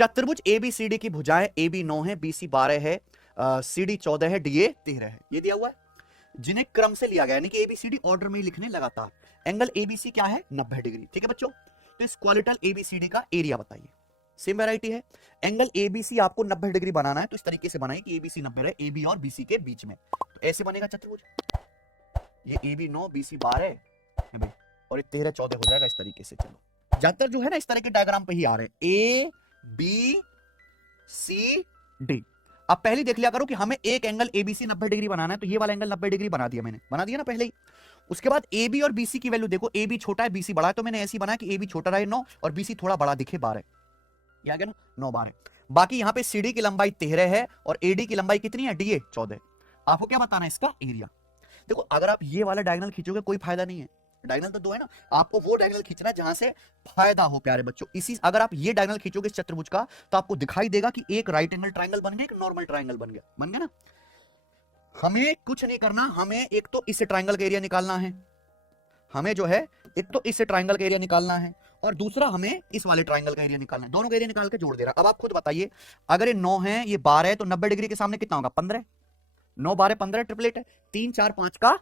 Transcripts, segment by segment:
चतुर्भुज एबीसीडी की भुजाएं AB 9 है, BC 12 है, CD 14 है, DA 13 है, ये दिया हुआ है, जिन्हें क्रम से लिया गया, यानी कि एबीसीडी ऑर्डर में ही लिखने लगातार। एंगल एबीसी क्या है? 90 डिग्री। ठीक है बच्चों, तो इस क्वालिटल एबीसीडी का एरिया बताइए। सेम वैरायटी है, एंगल एबीसी आपको 90 डिग्री बनाना है, तो इस तरीके से बनाइए कि एबीसी 90 रहे, एबी और बीसी के बीच में, तो ऐसे बनेगा चतुर्भुज। ये AB 9 BC 12 है भाई, और ये 13 14 हो जाएगा इस तरीके से। चलो, ज्यादातर जो है ना इस तरह के डायग्राम पे ही आ रहे हैं, ए बी सी डी। अब पहले देख लिया करो कि हमें एक एंगल एबीसी 90 डिग्री बनाना है, तो ये वाला एंगल 90 डिग्री बना दिया, मैंने बना दिया ना पहले ही। उसके बाद AB और BC की वैल्यू देखो, AB छोटा है BC बड़ा है, तो मैंने ऐसी बनाया कि AB छोटा रहे 9 और BC थोड़ा बड़ा दिखे 12, ये आ गया ना 9 12। बाकी यहाँ पे CD की लंबाई 13 है और AD की लंबाई कितनी है? DA 14। आपको क्या बताना है? इसका एरिया। देखो, अगर आप ये वाला डायगोनल खींचोगे कोई फायदा नहीं है, डायगोनल तो दो है ना, आपको वो डायगोनल खींचना है जहां से फायदा हो प्यारे बच्चों। इसी अगर आप ये डायगोनल खींचोगे इस चतुर्भुज का, तो आपको दिखाई देगा कि एक राइट एंगल ट्रायंगल बन गया, एक नॉर्मल ट्रायंगल बन गया ना। हमें कुछ नहीं करना, हमें एक तो इस ट्रायंगल का एरिया निकालना है, हमें जो है एक तो इस ट्रायंगल का एरिया निकालना है, और दूसरा हमें इस वाले ट्रायंगल का एरिया निकालना है। दोनों का एरिया निकाल के जोड़ दे रहा। अब आप खुद बताइए, अगर ये 9 है ये 12 है, तो 90 डिग्री के सामने कितना होगा? 15। 9 12 15 ट्रिपलेट है, 3 4 5 का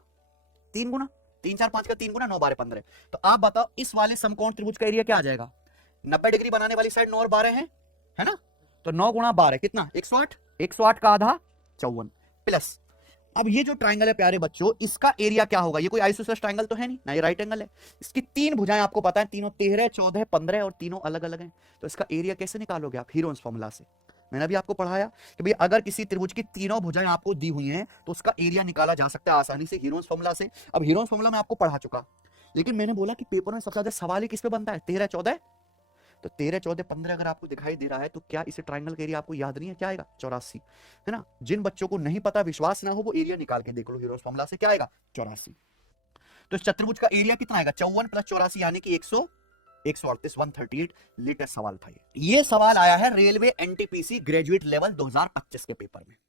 3 गुना, 3 4 5 का 3 गुना, 9 12 15। तो आप बताओ इस वाले समकोण त्रिभुज का एरिया क्या आ जाएगा? 90 डिग्री बनाने वाली साइड 9 और 12 है ना, तो 9 गुणा 12 कितना? 108, 108 का आधा 54 प्लस। अब ये जो ट्रायंगल है प्यारे बच्चों, इसका एरिया क्या होगा? ये कोई आइसोसेलेस ट्रायंगल तो है नहीं ना, ये राइट एंगल है। इसकी तीन भुजाएं आपको पता है, तीनों 13 14 15 और तीनों अलग अलग हैं। तो इसका एरिया कैसे निकालोगे आप? हीरोन्स फॉर्मूला से। मैंने अभी आपको पढ़ाया कि भाई अगर किसी त्रिभुज की तीनों भुजाएं आपको दी हुई हैं तो उसका एरिया निकाला जा सकता है आसानी से हीरोन्स फॉर्मूला से। अब हीरोन्स फॉर्मूला मैं आपको पढ़ा चुका, लेकिन मैंने बोला कि पेपर में सबसे ज्यादा सवाल ही किस पे बनता है? 13 14। तो 13 14 15 अगर आपको दिखाई दे रहा है, तो क्या इस ट्रायंगल का एरिया आपको याद नहीं है? क्या आएगा? 84, है ना। जिन बच्चों को नहीं पता, विश्वास ना हो, वो एरिया निकाल के देख लो, हीरोन्स फॉर्मूला से क्या आएगा? 84। तो इस चतुर्भुज का एरिया कितना आएगा? 54 प्लस 84 यानी कि 138, 138। लेटेस्ट सवाल था ये सवाल आया है रेलवे NTPC ग्रेजुएट लेवल 2025 के पेपर में।